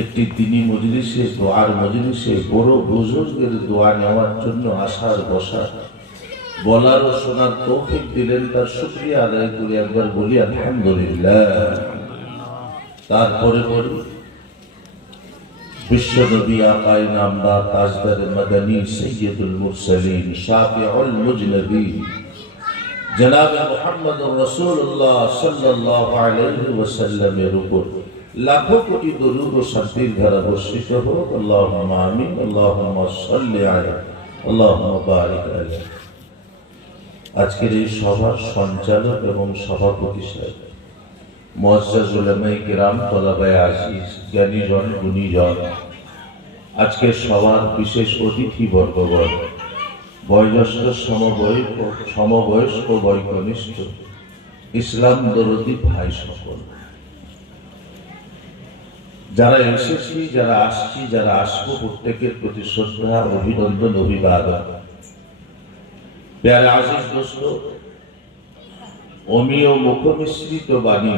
একটি দিনী মজলিসে দোয়ার মজলিসে বড় বুজুর্গের দোয়া নেওয়ার জন্য আসার বসার বলার ও শোনার তৌফিক দিলেন, তার শুকরিয়া আদায় করে একবার বলি আলহামদুলিল্লাহ। তারপরে বলি বিশ্ব নবী আকায়ে নামদার তাজদার মদনী সৈয়দুল মুরসালিন শাফিউল মুজনবিন জনাব মুহাম্মদুর রাসূলুল্লাহ সাল্লাল্লাহু আলাইহি ওয়াসাল্লামের উপর লাখো কোটি দরুদ ও শান্তির ধারা বর্ষিত হোক। আল্লাহুম্মা আমিন। আল্লাহুম্মা সাল্লি আলাইহি আল্লাহুম্মা বারিক আলাইহি। আজকের এই সভার সঞ্চালক এবং সভাপতি সাহেব, মুআজ্জাজ উলামায়ে কিরাম, তলাবায়ে আজিজ, জ্ঞানীজন, গুণীজন, আজকের সভার বিশেষ অতিথি বর্গগণ, বয়োজ্যেষ্ঠ, সমবয়স্ক, বয়কনিষ্ঠ, ইসলাম দরদি ভাই সকল, যারা এসেছি, যারা আসছি, যারা আসবো, প্রত্যেকের প্রতি শ্রদ্ধা, অভিনন্দন, অভিবাদন। প্যারে আজিজ দোস্ত, অমীয় মুখমিশ্রিত বাণী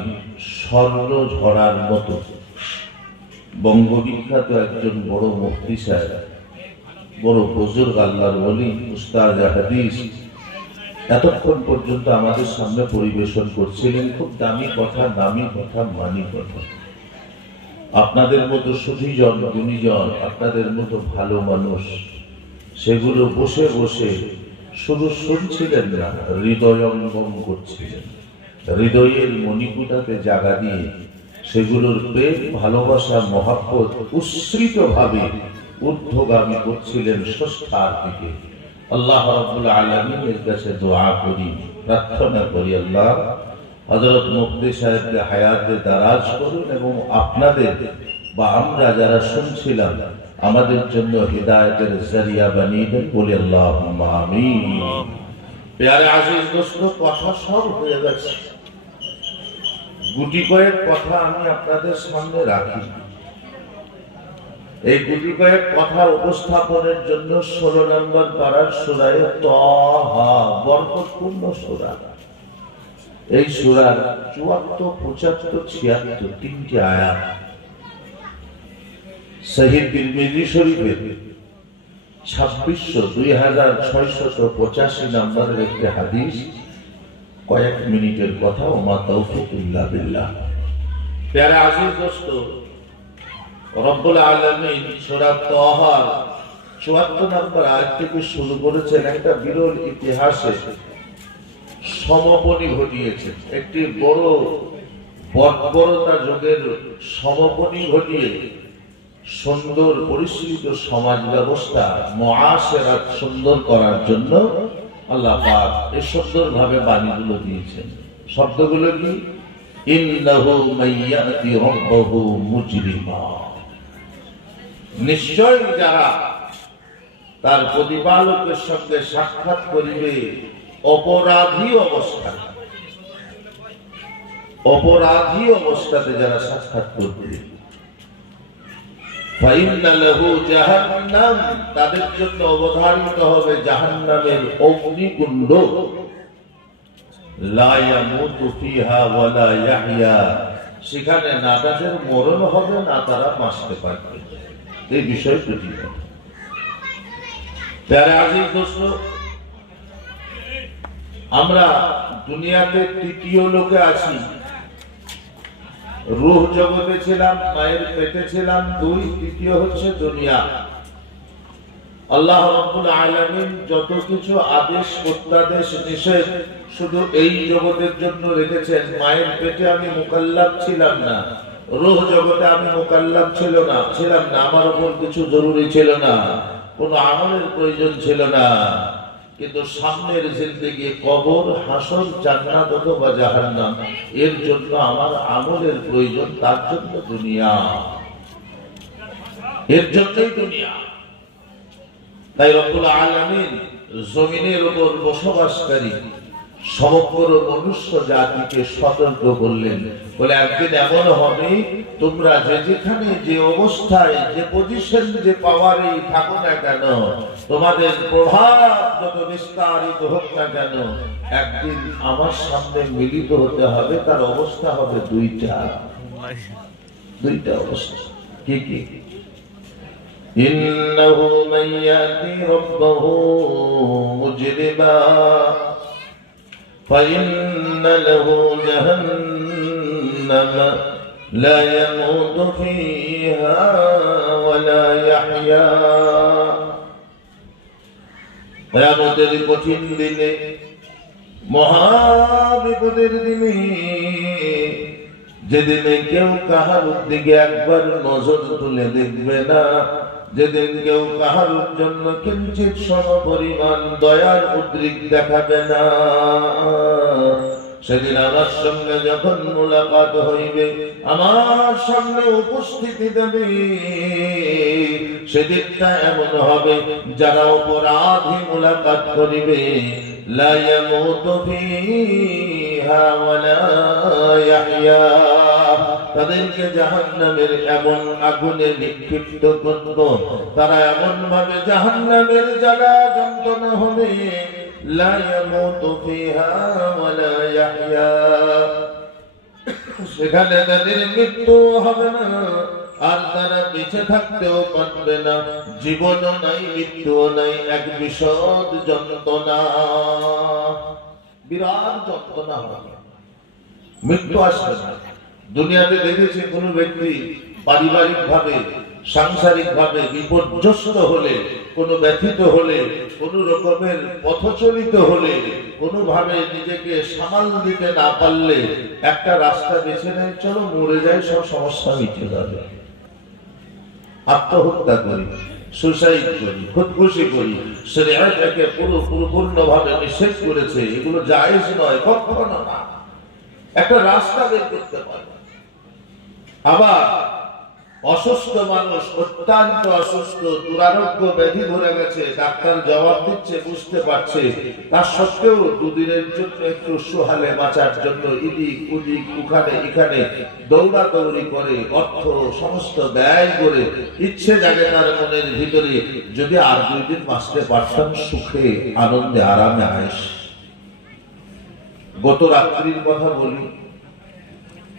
স্বর্ণ ঝরার মতো বঙ্গবিখ্যাত একজন বড় মুফতি সাহেব, বড় বুজুর্গ, আল্লাহর ওলি, উস্তাদ হাদিস এতক্ষণ পর্যন্ত আমাদের সামনে পরিবেশন করছিলেন। খুব দামি কথা, মানি কথা। আপনাদের মতো সুধীজন, গুণীজন, আপনাদের মতো ভালো মানুষ সেগুলো বসে বসে শুধু শুনছিলেন না, হৃদয়ঙ্গম করছিলেন। হৃদয়ের মণিকুটাতে জায়গা দিয়ে সেগুলোর প্রেম, ভালোবাসা, মহাব্বত উচ্ছ্রিত ভাবে ঊর্ধ্বগামী করছিলেন স্রষ্টার দিকে। আল্লাহ রাব্বুল আলামিনের কাছে দোয়া করি, প্রার্থনা করি, আল্লাহ হযরত মুফতি সাহেবকে হায়াতে দারাজ করুন এবং আপনাদের বা আমরা যারা শুনছিলাম আমাদের জন্য হিদায়াতের জরিয়া বানিয়ে দেন, বলি আল্লাহুম্মা আমিন। প্যারে আজিজ দোস্ত, কথা সব হয়ে গেছে, গুটি কয়েক কথা আমি আপনাদের সামনে রাখি। এই গুটি কয়েক কথা উপস্থাপনের জন্য 16 নম্বর পারার সূরায়ে তাহা, বরকতপূর্ণ সূরা। এই সূরার 74, 75, 76 তিনটি আয়াত। সহিহ তিরমিজি শরীফের 2685 নম্বরের একটি হাদিস, কয়েক মিনিটের কথা। ওমা তাওফীক ইল্লা বিল্লাহ। প্যারে আজিজ দোস্ত, রব্বুল আলামিন সূরা তাহার 74 নম্বর আয়াত থেকে শুরু করেছেন একটা বিরল ইতিহাসে সমাপনী ঘটিয়েছেন। একটি বড় বর্বরতা যুগের সমাপনী ঘটিয়ে সুন্দর পরিশীলিত সমাজ ব্যবস্থা, মুআশারাত সুন্দর করার জন্য আল্লাহ পাক এই সুন্দরভাবে বাণীগুলো দিয়েছেন। শব্দগুলো কি? ইন্নাহু মাইয়াতি রাব্বাহু মুজরিমা, নিশ্চয় যারা তার প্রতিপালকের সঙ্গে সাক্ষাৎ করিবে অপরাধী অবস্থাতে যারা সাক্ষাৎ করবে, ফাইন্না লাহু জাহান্নাম, তাদের জন্য অবধারিত হবে জাহান্নামের অগ্নিকুণ্ড। লা ইয়ামুতু ফিহা ওয়ালা ইয়াহইয়া, সেখানে না তাদের মরণ হবে না তারা বাঁচতে পারবে। এই বিষয় বুঝি। প্যারে আজিজ দোস্ত, আমরা দুনিয়াতে তৃতীয় লোকে আছি। রূহ জগতে ছিলাম, মায়ের পেটে ছিলাম, 2, তৃতীয় হচ্ছে দুনিয়া। আল্লাহ রাব্বুল আলামিন যত কিছু আদেশ, প্রত্যাদেশ, নিষেধ শুধু এই জগতের জন্য রেখেছেন। মায়ের পেটে আমি মুকাল্লাফ ছিলাম না, রূহ জগতে আমি মুকাল্লাফ ছিলাম না, আমার উপর কিছু জরুরি ছিল না, কোনো আমলের প্রয়োজন ছিল না। কিন্তু সামনের জিন্দেগি, কবর, হাসর, জান্নাত অথবা জাহান্নাম, এর জন্য আমার আমলের প্রয়োজন। তার জন্য দুনিয়া, এর জন্যই দুনিয়া। তাই রব্বুল আলামিন জমিনের উপর বসবাসকারী সমগ্র মনুষ্য জাতিকে সতর্ক করলেন, বলে একদিন এমন হবে তোমরা যেখানে, যে অবস্থায়, যে পজিশন, যে পাওয়ারে থাকো না কেন, তোমাদের প্রভাব যত বিস্তারিত হোক না কেন, একদিন আমার সামনে মিলিত হতে হবে। তার অবস্থা হবে দুইটা। দুইটা অবস্থা কি কি ইন্নাহু মান ইয়াতি রাব্বাহু মুজরিমা ফাইন্না লাহু জাহান্নামা লা ইয়ামুতু ফিহা ওয়া লা ইয়াহইয়া। কিয়ামতের কঠিন দিনে, মহাবিপদের দিনে, যেদিনে কেউ কাহার দিকে একবার নজর তুলে দেখবে না, যেদিন কেউ কাহার জন্য কিঞ্চিত সমপরিমাণ দয়ার উদ্রিক দেখাবে না, সেদিন আমার সঙ্গে যখন মুলাকাত হইবে, আমার সামনে উপস্থিতি দেবে, সেদিনটা এমন হবে যারা অপরাধী মুলাকাত করিবে, লা ইয়ামুতু ফিহা ওয়া লা ইয়াহইয়া, তাদেরকে জাহান্নামের এমন আগুনে নিক্ষিপ্ত করব, তারা এমন ভাবে জাহান্নামের জ্বালা যন্ত্রণা হবে, লা ইয়ামুতু ফিহা ওয়া লা ইয়াহইয়া, সেখানে তাদের মৃত্যু হবে না, আর তারা বেঁচে থাকতেও পারবে না, জীবনও নাই মৃত্যুও নাই, এক বিশদ যন্ত্রণা, বিরাট যন্ত্রণা হবে, মৃত্যু আসবে না। দুনিয়াতে দেখেছি কোন ব্যক্তি পারিবারিক ভাবে, সাংসারিক ভাবে বিপর্যস্ত হলে, কোন ব্যথিত হলে, কোন রকমের পথচলিত হলে, কোনোভাবে নিজেকে সামাল দিতে না পারলে একটা রাস্তা বেছে নেয়, চলো মরে যায়, সব সমস্যা মিটে যাবে, আত্মহত্যা করি, সুসাইড করি, খুদকুশি করি। শরীয়ত একে পূর্ণভাবে নিষেধ করেছে, এগুলো জায়েজ নয়, কখনো না। একটা রাস্তা বের করতে পারে। আবার অসুস্থ মানুষ, অত্যন্ত অসুস্থ, দুরারোগ্য ব্যাধি ধরে গেছে, ডাক্তার জবাব দিচ্ছে, বুঝতে পারছে, তার সত্ত্বেও দুদিনের জন্য একটু সুহালে বাঁচার জন্য এদিক ওদিক ওখানে এখানে দৌড়াদৌড়ি করে, অর্থ সমস্ত ব্যয় করে, ইচ্ছে জাগে তার মনের ভিতরে, যদি আর 2 দিন বাঁচতে পারতাম সুখে আনন্দে আরামে আয়েশ। গত রাত্রির কথা বলি,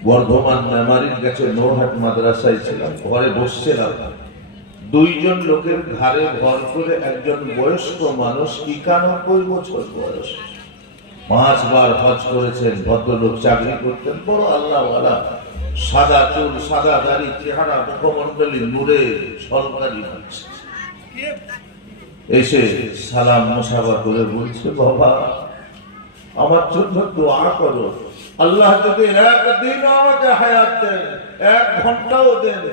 বর্ধমান মেমারির কাছে নোরহাট মাদ্রাসায় ছিলাম, ঘরে বসছিলাম, 2 জন লোকের ঘাড়ে ভর করে একজন বয়স্ক মানুষ, 91 বছর বয়স, 5 বার হজ করেছেন, ভদ্রলোক, চাকরি করতেন, বড় আল্লাহওয়ালা, সাদা চুল, সাদা দাড়ি, চেহারা, মুখমন্ডলী নূরে সরকারি মানুষ, এসে সালাম মুসাফা করে বলছে, বাবা আমার জন্য দোয়া করো, আল্লাহ যদি একদিন আমাকে হায়াত দেন, 1 ঘন্টাও দেন,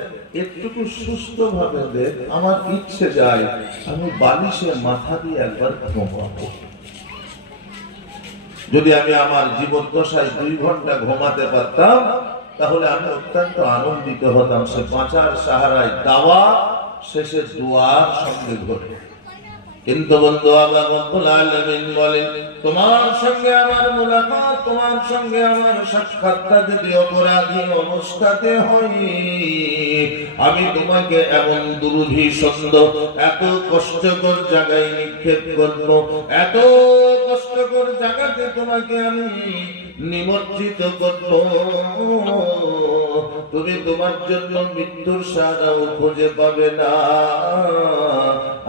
একটু সুস্থ ভাবে দেন, আমার ইচ্ছে যায় আমি বালিশে মাথা দিয়ে একবার ঘুমাবো। যদি আমি আমার জীবদ্দশায় 2 ঘন্টা ঘুমাতে পারতাম, তাহলে আমি অত্যন্ত আনন্দিত হতাম। সে বাঁচার সাহারায় দাওয়া, শেষে দোয়ার সঙ্গে ঘটে। কিন্তু বন্ধু, আল্লাহ রাব্বুল আলামিন বলেন, তোমার সঙ্গে আমার মুলাকাত, তোমার সঙ্গে আমার সাক্ষাৎটা যদি অপরাধী অবস্থাতে হয়, আমি তোমাকে এমন দুর্বিষণ্ড, এত কষ্টকর জায়গায় নিক্ষেপ করব, এত কষ্টকর জায়গাতে তোমাকে আমি নিমজ্জিত করব, তুমি তোমার জন্য মৃত্যুর সারাও খুঁজে পাবে না,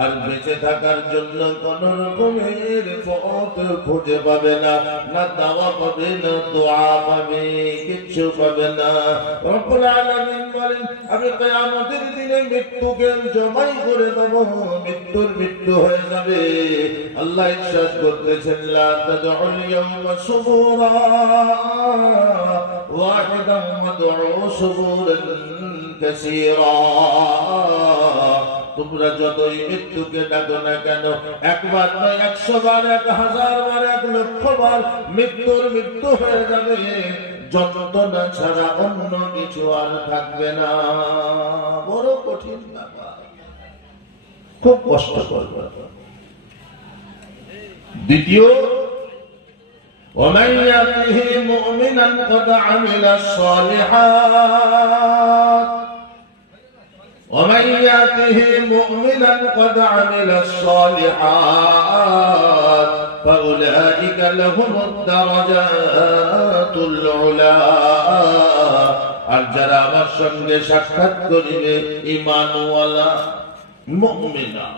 আর বেঁচে থাকার জন্য কোন রকমের পথ খুঁজে পাবে না, না দাওয়া পাবে, না দোয়া পাবে, কিচ্ছু পাবে না। রব্বুল আলামিন বলেন, আমি কিয়ামতের দিনে মৃত্যুকে জমাই করে দেব, মৃত্যু হয়ে যাবে। আল্লাহ ইরশাদ করতেছেন, লা তাদউল ইয়াওমা সুবুরা ওয়াহিদান ওয়াদউ সুবুরান কাসীরা, তোমরা যতই মৃত্যুকে ডাকো না কেন, 1 বার নয়, 100 বার, 1000 বার, 1 লক্ষ বার মৃত্যু হয়ে যাবে, যন্ত্রণা ছাড়া অন্য কিছু আর থাকবে না। বড় কঠিন ব্যাপার, খুব কষ্টকর ব্যাপার। দ্বিতীয়, ومن يأته مؤمنا قد عمل الصالحات ومن يأته مؤمنا قد عمل الصالحات فأولئك لهم الدرجات العلى আর যারা আমার সঙ্গে সাক্ষাৎ করিবে ঈমানওয়ালা মুমিনা,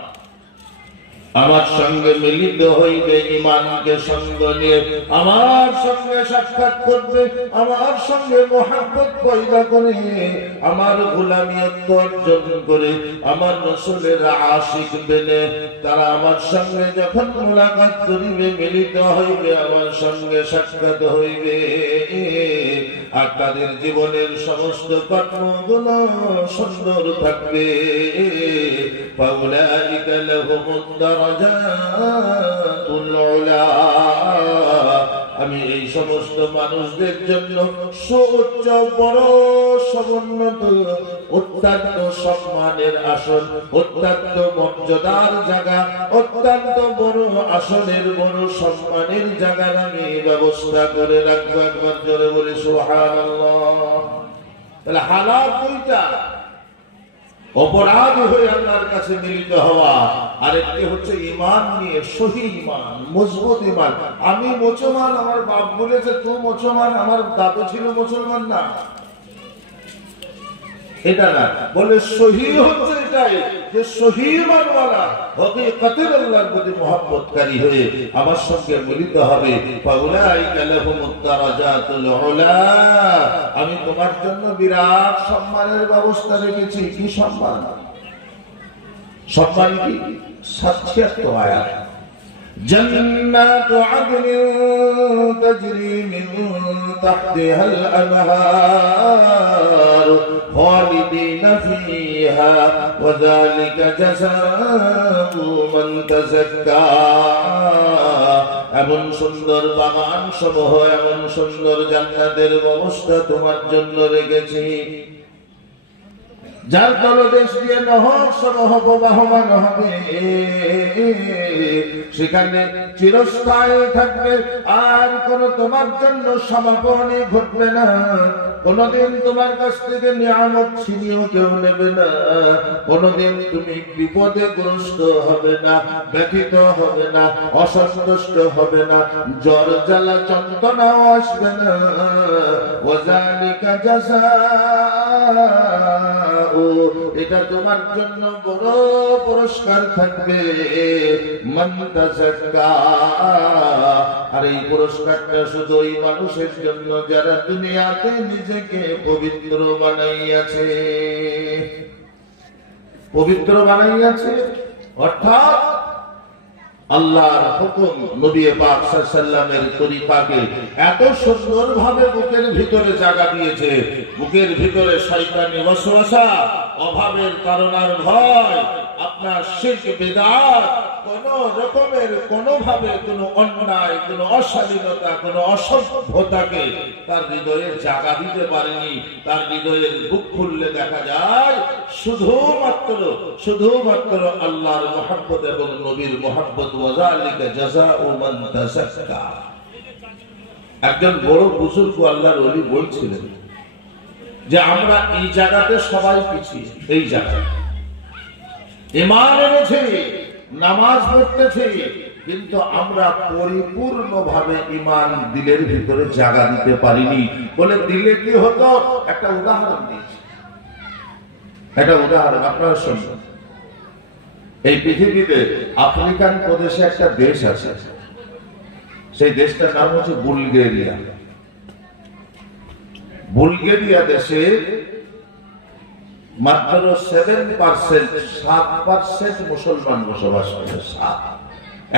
আমার সঙ্গে মিলিত হইবে, ঈমানকে সঙ্গ নিয়ে আমার সঙ্গে সাক্ষাৎ করবে, আমার সঙ্গে মহব্বত পয়দা করে, আমার গোলামিয়ত অর্জন করে, আমার রাসূলের আশিক বেনে তারা আমার সঙ্গে যখন মুলাকাত করিবে, মিলিত হইবে, আমার সঙ্গে সাক্ষাৎ হইবে, আর তাদের জীবনের সমস্ত কর্মগুলো সুন্দর থাকবে। ফাউলাইকা লাহুমুদ দারাজাতুল উলা, আমি এই সমস্ত মানুষদের জন্য সুউচ্চ বড় সমুন্নত অত্যন্ত সম্মানের আসন, অত্যন্ত মর্যাদার জায়গা, অত্যন্ত বড় আসনের বড় সম্মানের জায়গার আমি ব্যবস্থা করে রাখবো। একবার জোরে বলে সুবহানাল্লাহ। তাহলে হালাত দুইটা, অপরাধ হয়ে আল্লাহর কাছে মিলিত হওয়া, আর একটি হচ্ছে ঈমান নিয়ে সহি ঈমান, মজবুত ঈমান। আমি মুসলমান, আমার বাপ বলেছে তুই মুসলমান, আমার দাদু ছিল মুসলমান না, এটা না, বলে সহি হচ্ছে এটাই যে সহি ঈমানওয়ালা হকিকতের আল্লাহর প্রতি মহব্বতকারী হয়ে আমার সঙ্গে মিলিত হবে। ফাউলাইকা লাহুমুদ দারাজাতুল উলা, আমি তোমার জন্য বিরাট সম্মানের ব্যবস্থা রেখেছি। কি সম্মান? সম্মান কি? ৭৬ আয়াত। জান্নাতু আদনিন তাজরি মিন তাহতিহাল আনহার খালিদিনা ফিহা ওয়া যালিকা জাযাউ মান তাযাক্কা। এমন সুন্দর বাগান সমূহ, এমন সুন্দর জান্নাতের ব্যবস্থা তোমার জন্য রেখেছি, যার তলদেশ দিয়ে নহর সমূহ প্রবাহমান হবে, সেখানে চিরস্থায়ী থাকবে, আর কোন তোমার জন্য সমাপনী ঘটবে না। কোনদিন তোমার কাছ থেকে নিয়ামত ছিনিয়েও কেউ নেবে না, কোনদিন তুমি বিপদে গ্রস্ত হবে না, ব্যথিত হবে না, অসন্তুষ্ট হবে না, জ্বর জ্বালা যন্ত্রণাও আসবে না। ওয়াযালিকা জাযাউ, এটা তোমার জন্য বড় পুরস্কার থাকবে। মান তাযাক্কা, আর এই পুরস্কারটা শুধু ওই মানুষের জন্য যারা দুনিয়াতে নিজেকে পবিত্র বানাইয়াছে, পবিত্র বানাইয়াছে, অর্থাৎ আল্লাহর হুকুম, নবী পাক সাল্লাল্লাহু আলাইহি ওয়াসাল্লামের তরিকাকে এত সুন্দরভাবে বুকের ভিতরে জায়গা দিয়েছে, বুকের ভিতরে শয়তানি ওয়াসওয়াসা, অভাবের কারণার ভয়, আপনার শিরক বিদআত, কোন রকমের কোনভাবে কোন অন্যায়, কোন অশালীনতা, কোন অসভ্যতাকে তার হৃদয়ে জায়গা দিতে পারেনি। তার হৃদয়ের বুক খুললে দেখা যায় শুধুমাত্র আল্লাহর মহব্বত এবং নবীর মহব্বত। ওয়াযালিকা জাযাউ মান তাযাক্কা। একজন বড় বুজুর্গ আল্লাহর ওলি বলছিলেন যে আমরা এই জায়গাতে সবাই পিছিয়ে, এই জায়গায় ঈমান এনেছি, নামাজ পড়তেছি, কিন্তু আমরা পরিপূর্ণভাবে ঈমান দিলের ভিতরে জায়গা দিতে পারিনি। বলে দিলে কি হতো? একটা উদাহরণ দিয়েছি, একটা উদাহরণ আপনারা শুনুন। এই পৃথিবীতে আফ্রিকান প্রদেশে একটা দেশ আছে, সেই দেশটার নাম হচ্ছে বুলগেরিয়া। বুলগেরিয়া দেশে মাত্র 7% মুসলমান বসবাস করে।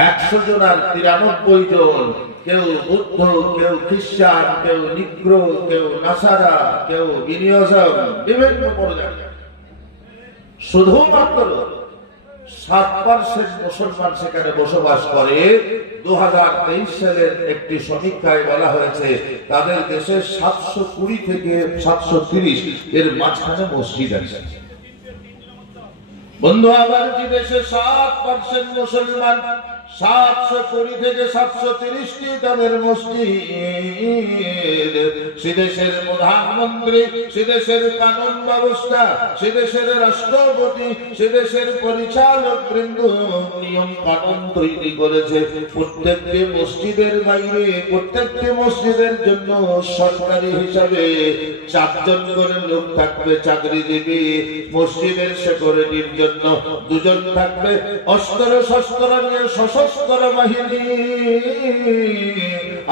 100 জন আর 93 জন, কেউ বুদ্ধ, কেউ খ্রিস্টান, কেউ নিগ্রো, কেউ নাসারা, কেউ বিনিয়োজক, বিভিন্ন প্রজাতি। শুধুমাত্র 7% মুসলমান সেখানে বসবাস করে। 2023 সালের একটি সমীক্ষায় বলা হয়েছে তাদের দেশে 720 থেকে 730 এর মাঝখানে মসজিদ আছে। বন্ধু, আবার যে দেশে 7% মুসলমান, 720 থেকে 730টি দামের মসজিদ, সে দেশের প্রধানমন্ত্রী, সে দেশের কানুন ব্যবস্থা, সে দেশের রাষ্ট্রপতি, সে দেশের পরিচালক বৃন্দ নিয়ম কানুন তৈরি করেছে। প্রত্যেকটি মসজিদের বাইরে প্রত্যেকটি মসজিদের জন্য সরকারি হিসাবে 4 জন করে লোক থাকবে চাকরিজীবী, মসজিদের সিকিউরিটির জন্য 2 জন থাকবে, অস্ত্র শস্ত্র নিয়ে সশস্ত্র বাহিনী,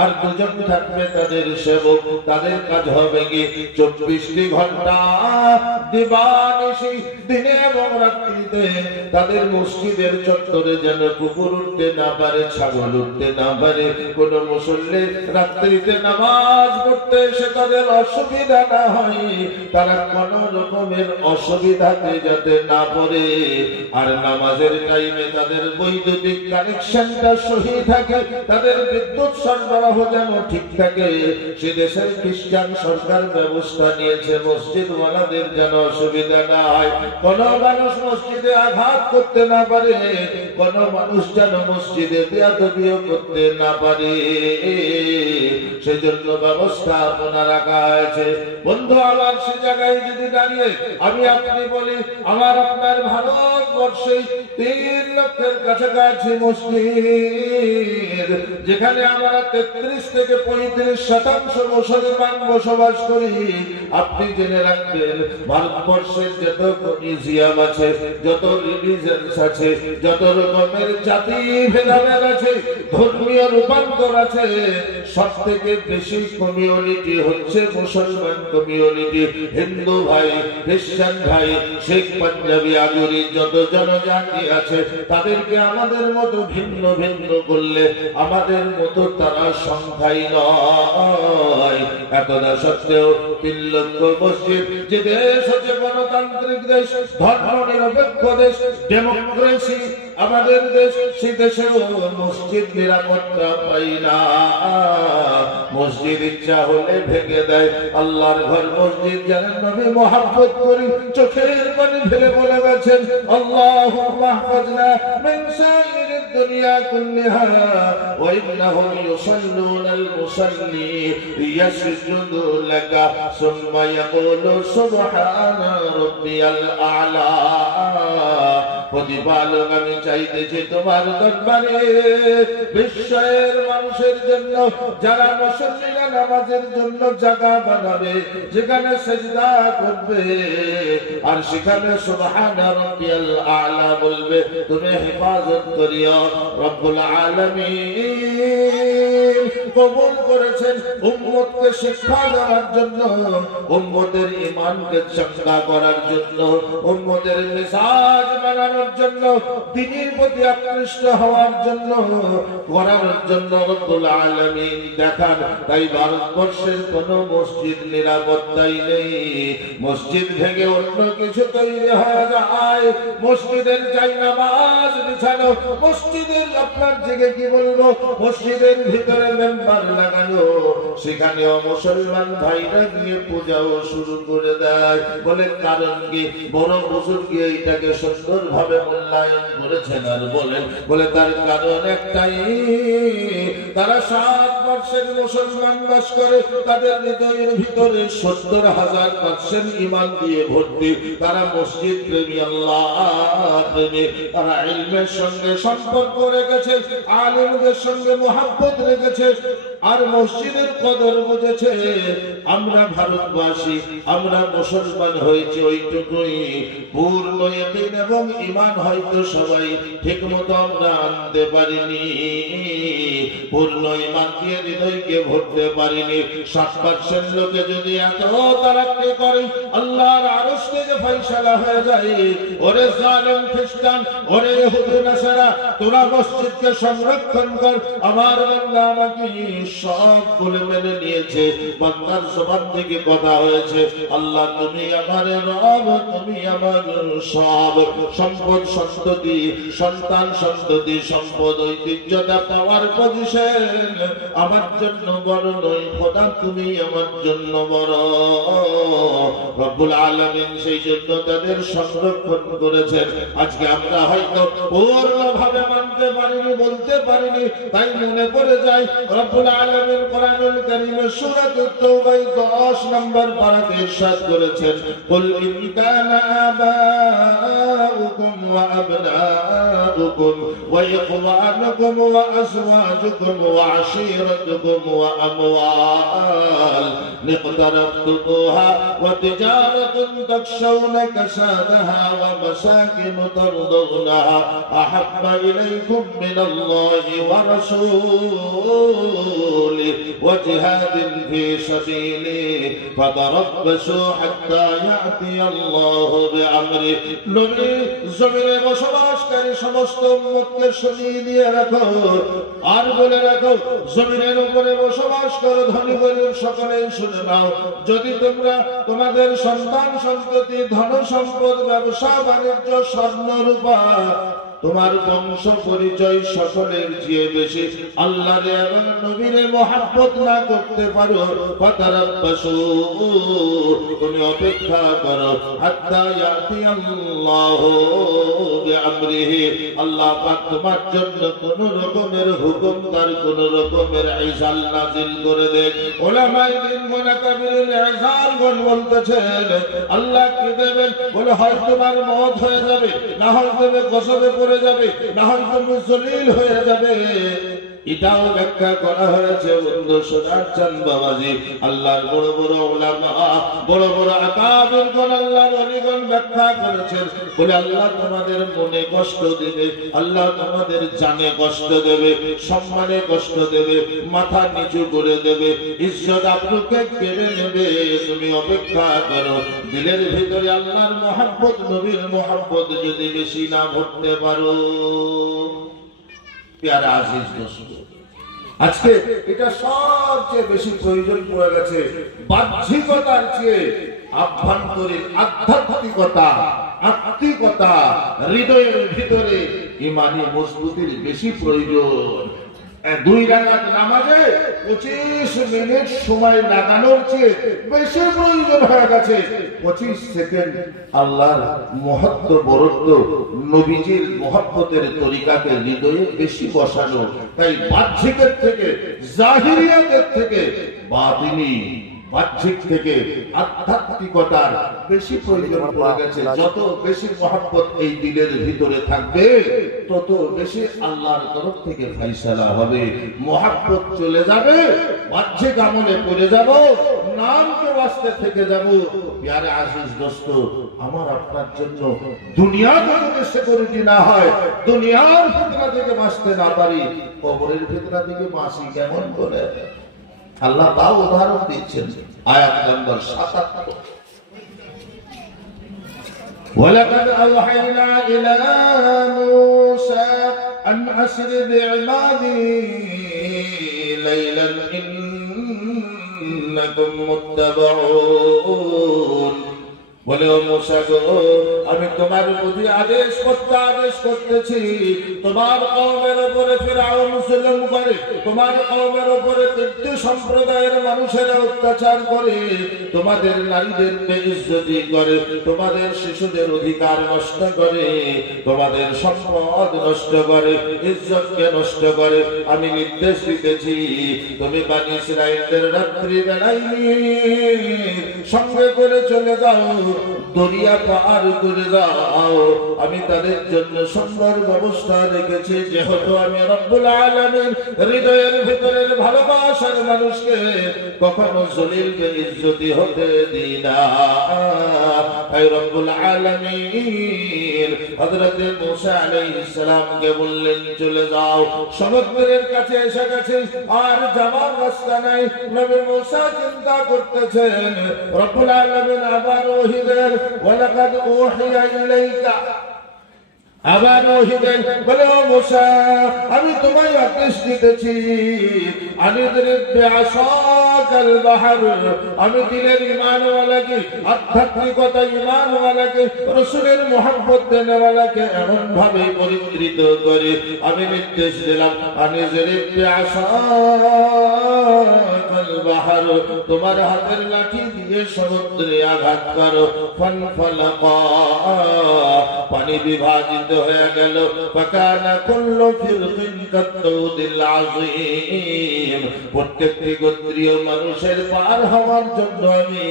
আর 2 জন থাকবে তাদের সেবক। তাদের কাজ হবে কি 24টি ঘন্টা দিবানিশি, দিনে এবং রাত্রিতে তাদের মসজিদের চত্বরে যেন কুকুর উঠতে না পারে, ছাগল উঠতে না পারে, কোন মুসল্লি রাত্রিতে নামাজ পড়তে এসে তাদের অসুবিধা না হয়, তারা কোন রকমের অসুবিধাতে যাতে না পড়ে। আর নামাজের টাইমে তাদের বৈদ্যুতিক কানেকশনটা সহি থাকে, তাদের বিদ্যুৎ সরবরাহ যেন ঠিক থাকে। সে দেশের খ্রিস্টান সরকার ব্যবস্থা নিয়েছে মসজিদওয়ালাদের যেন অসুবিধা না হয়, কোন মানুষ মসজিদে আঘাত করতে না পারে, কোন মানুষ যেন মসজিদে বেয়াদবিও করতে না পারে, সেজন্য ব্যবস্থা আপনারা রাখা হয়েছে। বন্ধু আমার, সে জায়গায় যদি দাঁড়িয়ে আমি আপনি বলি, আমার আপনার ভারতবর্ষে 3 লক্ষের কাছাকাছি মসজিদ, যেখানে আমরা 33 থেকে 35% মুসলমান বসবাস করি। আপনি জেনে রাখবেন, ভারতবর্ষের যত মিউজিয়াম আছে, যত রিলিজিয়ন্স আছে, যত রকমের জাতি ভেদাভেদ আছে, ধর্মীয় রূপান্তর আছে, সব থেকে বেশি কমিউনিটি হচ্ছে মুসলমান কমিউনিটি। হিন্দু ভাই, খ্রিস্টান ভাই, শিখ, পাঞ্জাবি, আগুরি যত জনজাতি আছে, তাদেরকে আমাদের মতো ভিন্ন ভিন্ন করলে আমাদের মতো তারা সংখ্যাই নয়। এতটা সত্ত্বেও 3 লক্ষ মসজিদ, যে দেশ হচ্ছে গণতান্ত্রিক দেশ, ধর্ম নিরপেক্ষ দেশ, ডেমোক্রেসি আমাদের দেশ, সে দেশেও মসজিদ নিরাপত্তা পাই না। মসজিদ ইচ্ছা হলে ভেঙে দেয়। আল্লাহর ঘর মসজিদ জানেন নবী মহব্বত করি চোখের পানি ফেলে বলে গেছেন, আল্লাহুম্মা হাফিজনা মিন সাইরিদ দুনিয়া কুল্লিহা ওয়া ইন্নাহুম ইউসাল্লুনাল মুসাল্লি ইয়াসজুদু লাকা সুম্মা ইয়াকুলু সুবহানা রাব্বিয়াল আ'লা। প্রতিপালক, আমি চাইতেছি তোমার দরবারে বিশ্বের মানুষের জন্য, যারা মুসল্লিরা নামাজের জন্য জায়গা বানাবে, যেখানে সিজদা করবে আর সেখানে সুবহানা রাব্বিয়াল আ'লা বলবে, তুমি হেফাজত করিও। রব্বুল আলামিন কবুল করেছেন উম্মতকে শিক্ষা দেওয়ার জন্য, উম্মতের ঈমানকে চাঙ্গা করার জন্য, উম্মতের মিজাজ বানানোর জন্য, দ্বীনের প্রতি আকৃষ্ট হওয়ার জন্য, করার জন্য রব্বুল আলামিন দেখান। তাই ভারতবর্ষের কোন মসজিদ নিরাপত্তাই নেই। মসজিদ ভেঙে অন্য কিছু তৈরি হয়ে যায়, মসজিদের যাই নামাজ বিছানো, মসজিদের আপনার থেকে কি বলবো, মসজিদের ভিতরে মেম্বার লাগানো, সেখানেও মুসলমান ভাইরা গিয়ে পূজাও শুরু করে দেয়। বলে কারণ কি? বড় বুজুর্গ এইটাকে সুন্দরভাবে মূল্যায়ন করেছেন আর বলে তার কারণ একটাই, তারা 7 পার্সেন্ট মুসলমান বাস করে, তাদের হৃদয়ের ভিতরে 70,000% ঈমান দিয়ে ভর্তি। তারা মসজিদ প্রেমী, আল্লাহ প্রেমী, তারা ইলমের সঙ্গে সম্পর্ক রেখেছে, আলেমদের সঙ্গে মুহাব্বত রেখেছে, আর মসজিদের কদর বুঝেছে। আমরা ভারতবাসী, আমরা মুসলমান হয়েছে ওইটুকুই, পূর্ণ ইয়াকিন এবং ঈমান হয়তো সবাই ঠিক মতো আমরা আনতে পারিনি, পূর্ণ ঈমান দিয়ে হৃদয়কে ভরতে পারিনি। 7% লোকে যদি এত তারাক্কি করে, আল্লাহর আরশ থেকে ফয়সালা হয়ে যায়, ওরে জালেম খ্রিস্টান, ওরে ইহুদি নাসারা, তোরা মসজিদকে সংরক্ষণ কর। আমার বান্দা আমাকে সব বলে মেনে নিয়েছে, বান্দার জবান থেকে কথা হয়েছে, আল্লাহ তুমি আমার রব, তুমি আমার সব। সম্পদ সন্ততি, সন্তান সন্ততি, সম্পদ ঐতিহ্যতা পাওয়ার পজিশন আমার জন্য বড় নয়, খোদা তুমি আমার জন্য বড়। রব্বুল আলামিন সেই জন্য তাদের সংরক্ষণ করেছেন। আজকে আমরা হয়তো পূর্ণভাবে মানতে পারিনি, বলতে পারিনি, তাই মনে পড়ে যায় রব্বুল আলামিন কোরআনুল কারীমের সূরা তাওবায় 10 নম্বর পারাতে ইরশাদ করেছেন, কুল ইন কানা আবাউকুম ওয়া আবনাউকুম ওয়া ইখওয়ানুকুম ওয়া আজওয়াজুকুম ওয়া আশীরাতুকুম ওয়া আমওয়াল ইqtarabtumuha ওয়া তিজারাতুন তাখশাউনা কাসাদাহা ওয়া মাসাকিন তারদুনাহা আহাব্বা ইলাইকুম মিনাল্লাহি ওয়া রাসূলিহি ওয়া জিহাদিন ফি সাবিলিহি ফাতারাব্বাসু হাত্তা ইয়াতিয়াল্লাহু বিআমরিহি। নবী জমিনে বসবাসকারী সমস্ত উম্মতকে শুনিয়ে দিয়ে রাখো আর বলে রাখো, জমিনের উপরে বসবাস করো ধনী গরিব সকলেই শুনে নাও, যদি তোমরা তোমাদের সন্তান সন্ততি ধন সম্পদ ব্যবসা বাণিজ্য স্বর্ণ রূপা তোমার বংশ পরিচয় সকলের চেয়ে বেশি আল্লাহর এবং নবীর মহব্বত না করতে পারো, ফাতারাব্বাসু তুমি অপেক্ষা করো হাত্তা ইয়াতিয়াল্লাহু বিআমরিহি। আল্লাহ পাক তোমার জন্য কোন রকমের হুকুম তার কোন রকমের ইজাল নাযিল করে দেন। উলামায়ে দ্বীন মুনাকাবিরুল ইজালগণ বলতেছেন আল্লাহ কি দেবেন, বলে হয় তোমার মওত হয়ে যাবে, না হয় তুমি গজবে পড়ে যাবে, না হয় তুমি জলিল হয়ে যাবে। এটাও ব্যাখ্যা করা হয়েছে বন্ধু সোনার চাঁদ বাবাজি। আল্লাহর বড় বড় উলামা, বড় বড় আকাবিরগণ, আল্লাহর ওলিগণ ব্যাখ্যা করেছেন, বলে আল্লাহ তোমাদের মনে কষ্ট দেবে, আল্লাহ তোমাদের জানে কষ্ট দেবে, সম্মানে কষ্ট দেবে, মাথা নিচু করে দেবে, ইজ্জত আবরুকে কেড়ে নেবে। তুমি অপেক্ষা করো। দিলের ভিতরে আল্লাহর মহব্বত নবীর মহব্বত যদি বেশি না ভরতে পারো, প্যারা আজিজ দোস্ত, আজকে এটা সবচেয়ে বেশি প্রয়োজন পড়ে গেছে। বাহ্যিকতার চেয়ে আভ্যন্তরীণ আধ্যাত্মিকতা, আত্মিকতা, হৃদয়ের ভিতরে ইমানি মজবুতির বেশি প্রয়োজন। 2 রাকাত নামাজে 25 মিনিট সময় লাগানোর চেয়ে বেশি প্রয়োজন হয়ে গেছে 25 সেকেন্ড আল্লাহর মহত্ব বরত্ব নবীজির মহব্বতের তরিকাকে হৃদয়ে বেশি বসানো। তাই বাহ্যিকের থেকে, জাহিরিয়াতের থেকে, বাতিনি বাহ্যিক থেকে আধ্যাত্মিকতার বেশি প্রয়োজন পড়ে গেছে। যত বেশি মহব্বত এই দিলের ভিতরে থাকবে, তত বেশি আল্লাহর তরফ থেকে ফয়সালা হবে। মহব্বত চলে যাবে, বাহ্যিক আমলে পড়ে যাব, নামকে বাঁচতে থেকে যাব। প্যারে আজিজ দোস্ত, আমার আপনার জন্য দুনিয়াতে যদি সিকিউরিটি না হয়, দুনিয়ার ফিতনা থেকে বাঁচতে না পারি, কবরের ফিতনা থেকে বাঁচি কেমন করে? আল্লাহ তাও উদাহরণ দিচ্ছেন আয়াত নম্বর ৭৭। ওয়ালাকাদ আওহাইনা ইলা মূসা আন আসরি বিইবাদি লাইলান ইন্নাকুম মুত্তাবাউন। বলে ও মূসা গো, আমি তোমার প্রতি আদেশ করতেছি, তোমার কওমের উপরে ফিরআউন জুলুম করে, তোমার কওমের উপরে ৩ সম্প্রদায়ের মানুষেরা অত্যাচার করে, তোমাদের নারীদের বেইজ্জতি করে, তোমাদের শিশুদের অধিকার নষ্ট করে, তোমাদের সম্পদ নষ্ট করে, ইজ্জতকে নষ্ট করে। আমি নির্দেশ দিতেছি তুমি বনী ইসরাঈলদের রাত্রি বেলায় সঙ্গে করে চলে যাও, দরিয়া পার করে যাও। আমি তাদের জন্য সুন্দর ব্যবস্থা রেখেছি, যেহেতু আমি রব্বুল আলামিন হৃদয়ের ভিতরের ভালোবাসার মানুষকে কখনো জলিল বেইজ্জতি হতে দিই না। তাই রব্বুল আলামিন হযরত মূসা আলাইহিস সালামকে বললেন চলে যাও। সমুদ্রের কাছে এসে গেছে, আর যাওয়ার রাস্তা নাই। নবী মূসা চিন্তা করতেছেন, রব্বুল আলামিন আবার ওহী দেন, ওয়ালাকাদ উহিয়া ইলাইকা। আবার ওহী দেন, বলে ও মূসা, আমি তোমায় আদেশ দিতেছি, আনিদরিব বিআসাকাল বাহর। আমি দিলের ঈমানওয়ালাকে, আধ্যাত্মিকতা ঈমানওয়ালাকে, রাসূলের মুহাব্বত দেনেওয়ালাকে এমন ভাবে পরিবর্তিত করে আমি নির্দেশ দিলাম, আনিদরিব বিআসাকাল বাহর। তোমার হাতের লাঠি দিয়ে সমুদ্রে আঘাত করো। ফানফালাকা, পানি বিভাজিত হয়ে গেল। ফাকানা কুল্লু ফিরকিন কাত্তাউদিল আযীম, প্রত্যেকটি গোত্রীয় মানুষের পার হওয়ার জন্য আমি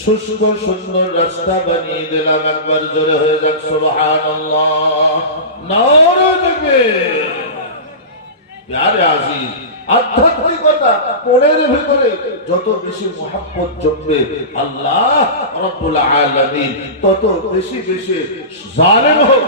শুষ্ক সুন্দর রাস্তা বানিয়ে দিলাম। একবার জোরে হয়ে যাক সুবহানাল্লাহ, নারে তাকবীর। প্যারে আজিজ, আধ্যাত্মিকতা মনের ভিতরে যত বেশি মহব্বত জন্মে আল্লাহ রাব্বুল আলামিন তত বেশি বেশি জালেম হোক,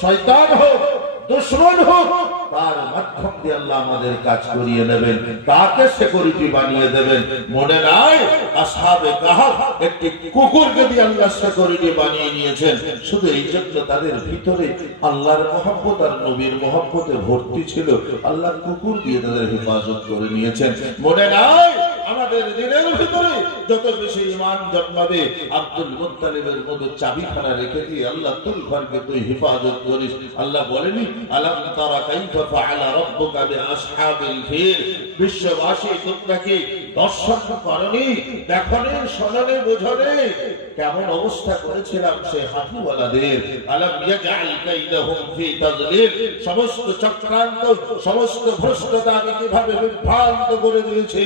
শয়তান হোক, দুশমন হোক, তার মাধ্যম দিয়ে আল্লাহ আমাদের কাজ করিয়ে নেবেন, তাকে সিকিউরিটি বানিয়ে দেবেন। মনে নাই আসহাবে কাহাফ একটি কুকুরকে দিয়ে আল্লাহ সিকিউরিটি বানিয়ে নিয়েছেন, শুধু এই জন্য তাদের ভিতরে আল্লাহর মহব্বত আর নবীর মহব্বতে ভর্তি ছিল, আল্লাহ কুকুর দিয়ে তাদের হেফাজত করে নিয়েছেন। মনে নাই আমাদের দিনের ভিতরে যত বেশি ঈমান জন্মাবে আব্দুল মুত্তালিবের মতো চাবিখানা রেখে দিয়ে আল্লাহ তুল ঘরকে তুই হেফাজত করিস। আল্লাহ বলেনি আলাম তারা কাইফা ফাআলা রাব্বুকা বিআসহাবিল ফিল, বিশ্ববাসী তোমরা কি দর্শন করনি, দেখনি, শোনোনি, বোঝোনি কেমন অবস্থা করেছিলাম সেই হাতিওয়ালাদের। আলাম ইয়াজআল কাইদাহুম ফি তাযলিল, সমস্ত চক্রান্ত সমস্ত ভ্রষ্টতা আমি কিভাবে বিভ্রান্ত করে দিয়েছি।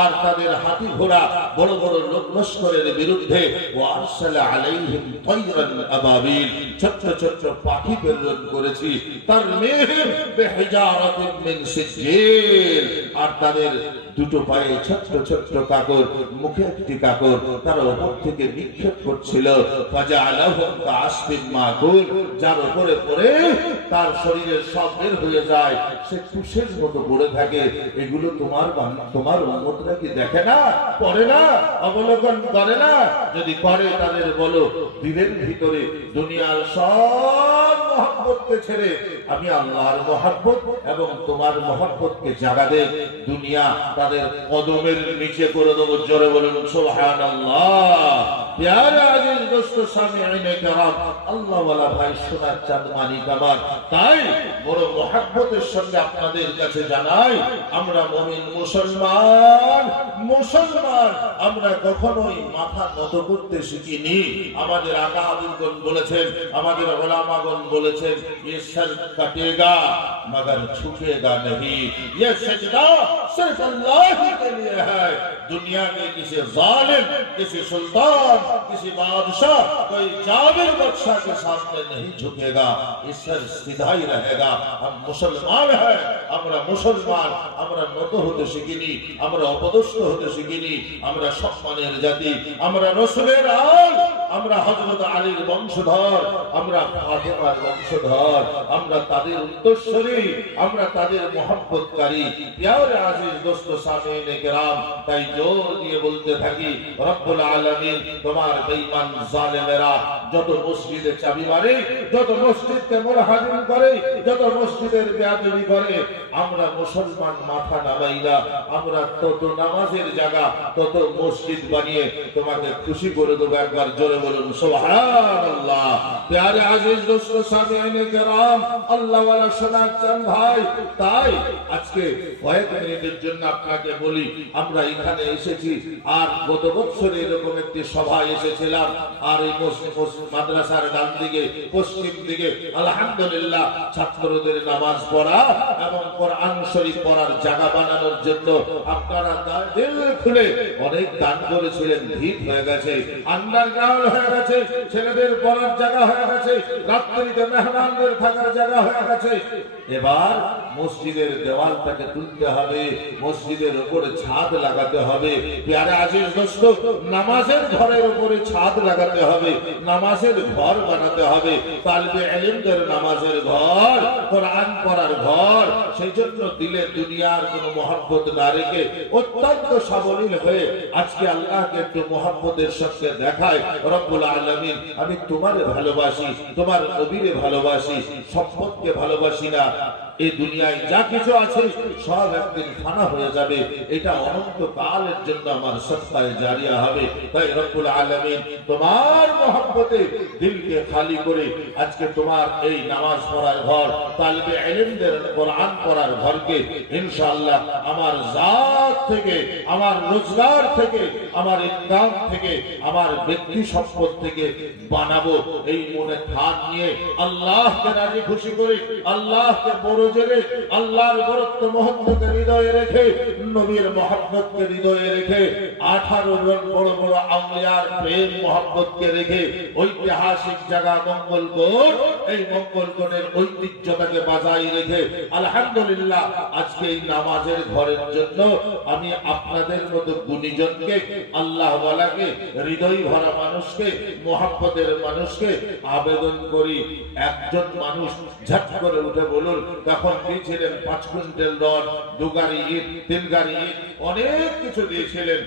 আর তাদের হাতি ঘোড়া বড় বড় লোক লস্করের বিরুদ্ধে ওয়ারসালা আলাইহিম তায়রান আবাবিল, ছোট ছোট পাখি প্রেরণ করেছি। তার মিহিম বিহিজারাতিন মিন সিজিল, আর তাদের দুটো পায়ে ছোট্ট ছোট্ট কাকড়, মুখে একটি কাকড়, তার উপর থেকে নিক্ষেপ করছিল। ফাজাআলাহুম কাআসফিন মাকুল, যার উপরে পড়ে তার শরীরের সব বের হয়ে যায়, সে তুষের মতো পড়ে থাকে। এগুলো তোমার উম্মতরা কি দেখে না, পড়ে না, অবলোকন করে না? যদি করে তাদের বলো দিলের ভিতরে দুনিয়ার সব মহব্বতকে ছেড়ে আমি আল্লাহর মহব্বত এবং তোমার মহব্বতকে জাগা দে। দুনিয়া তাদের কদমের নিচে করে দেবো। জোরে বলুন সুবহানাল্লাহ। প্যারে আজিজ দোস্ত সামিঈনে কেরাম, আল্লাহ ওয়ালা ভাই, সোনার চাঁদ মানিক আমার, তাই বড় মহব্বতের সঙ্গে আপনাদের কাছে জানাই, আমরা মুমিন মুসলমান আমরা কখনোই মাথা নত করতে শিখিনি। আমাদের আকা আবুলগণ বলেছেন, আমাদের ওলামাগণ বলেছেন, ये सर कटेगा मगर झुकेगा नहीं, ये सजदा सिर्फ अल्लाह ही के लिए है। दुनिया के किसी जालिम, किसी सुल्तान, किसी बादशाह, कोई जाबिर बादशाह के सामने नहीं झुकेगा, ये सर सीधा ही रहेगा। हम मुसलमान हैं, আমরা মুসলমান, আমরা নত হতে শিখিনি, আমরা অপদস্থ হতে শিখিনি, আমরা সম্মানের জাতি, আমরা রাসূলের আল, আমরা হযরত আলীর বংশধর, আমরা ফাতেমার বংশধর, আমরা তাদের উত্তরসূরি, আমরা তাদের মহব্বতকারী। প্যারে আজিজ দোস্ত সামিঈনে কেরাম, তাই জোর দিয়ে বলতে থাকি, রব্বুল আলামিন তোমার বেঈমান জালেমেরা যত মসজিদে চাবি মারে, যত মসজিদকে মুনহাদিম করে, যত মসজিদের বেয়াদবি করে, আমরা মুসলমান মাথা নামাই না। আমরা তত নামাজের জায়গা, তত মসজিদ বানিয়ে তোমাকে খুশি করে দেবো। একবার জোরে বলুন সুবহানাল্লাহ। প্যারে আজিজ দোস্ত সামিঈনে কেরাম, আল্লাহ ওয়ালা সোনার চাঁদ ভাই, তাই আজকে কয়েক মিনিটের জন্য আপনাকে বলি, আমরা এখানে এসেছি, আর গত বছর এরকম একটি সভায় এসেছিলাম, আর এই মাদ্রাসার ডান দিকে পশ্চিম দিকে আলহামদুলিল্লাহ ছাত্রদের নামাজ পড়া এবং কোরআন শরীফ পড়ার জায়গা বানানোর জন্য আপনারা দিল খুলে অনেক দান করেছিলেন। ভিড় হয়ে গেছে, আন্ডারগ্রাউন্ড হয়ে গেছে, ছেলেদের পড়ার জায়গা হয়ে গেছে, রাত্রিতে মেহমানদের থাকার জায়গা হয়ে গেছে। এবার মসজিদের দেওয়ালটাকে তুলতে হবে, মসজিদের উপরে ছাদ লাগাতে হবে। প্যারে আজিজ দোস্ত, নামাজের ঘরের উপরে ছাদ লাগাতে হবে, নামাজের ঘর বানাতে হবে, তালিবে ইলমদের নামাজের ঘর, কোরআন পড়ার ঘর। সেই জন্য দিলে দুনিয়ার কোনো মহব্বত না রেখে অত্যন্ত সাবলীল হয়ে আজকে আল্লাহকে একটু মহব্বতের সঙ্গে দেখায়, রব্বুল আলামিন আমি তোমারে ভালোবাসি, তোমার নবীরে ভালোবাসি, সম্পদকে ভালোবাসি না, এই দুনিয়ায় যা কিছু আছে সব একদিন ফানা হয়ে যাবে, এটা অনন্তকালের জন্য আমার সত্তায় জারিয়া হবে। তাই রব্বুল আলামিন তোমার মহব্বতে দিলকে খালি করে আজকে তোমার এই নামাজ পড়ার ঘর, তালিবে ইলমদের কোরআন পড়ার ঘরকে ইনশাআল্লাহ আমার জাত থেকে, আমার রোজগার থেকে, আমার ইনকাম থেকে, আমার ব্যক্তি সম্পদ থেকে বানাবো এই মনে ঠান নিয়ে আল্লাহকে রাজি খুশি করে, আল্লাহকে বড় জেনে, আল্লাহর বরত্ব মহত্বকে হৃদয়ে রেখে, নবীর মহব্বতকে হৃদয়ে রেখে, 18 জন বড় বড় আউলিয়ার প্রেম মহব্বতকে রেখে ঐতিহাসিক জায়গা মঙ্গলকোট, এই মঙ্গলকোটের ঐতিহ্যটাকে বাজাই রেখে আলহামদুলিল্লাহ আজকে এই নামাজের ঘরের জন্য আমি আপনাদের মতো গুণীজনকে, আল্লাহ ওয়ালাকে, হৃদয় ভরা মানুষকে, মহব্বতের মানুষকে আবেদন করি, একজন মানুষ ঝট করে উঠে বলুন তখন দিয়েছিলেন 5 কুইন্টাল রড, 2 গাড়ি ইট, 3 গাড়ি ইট, অনেক কিছু দিয়েছিলেন।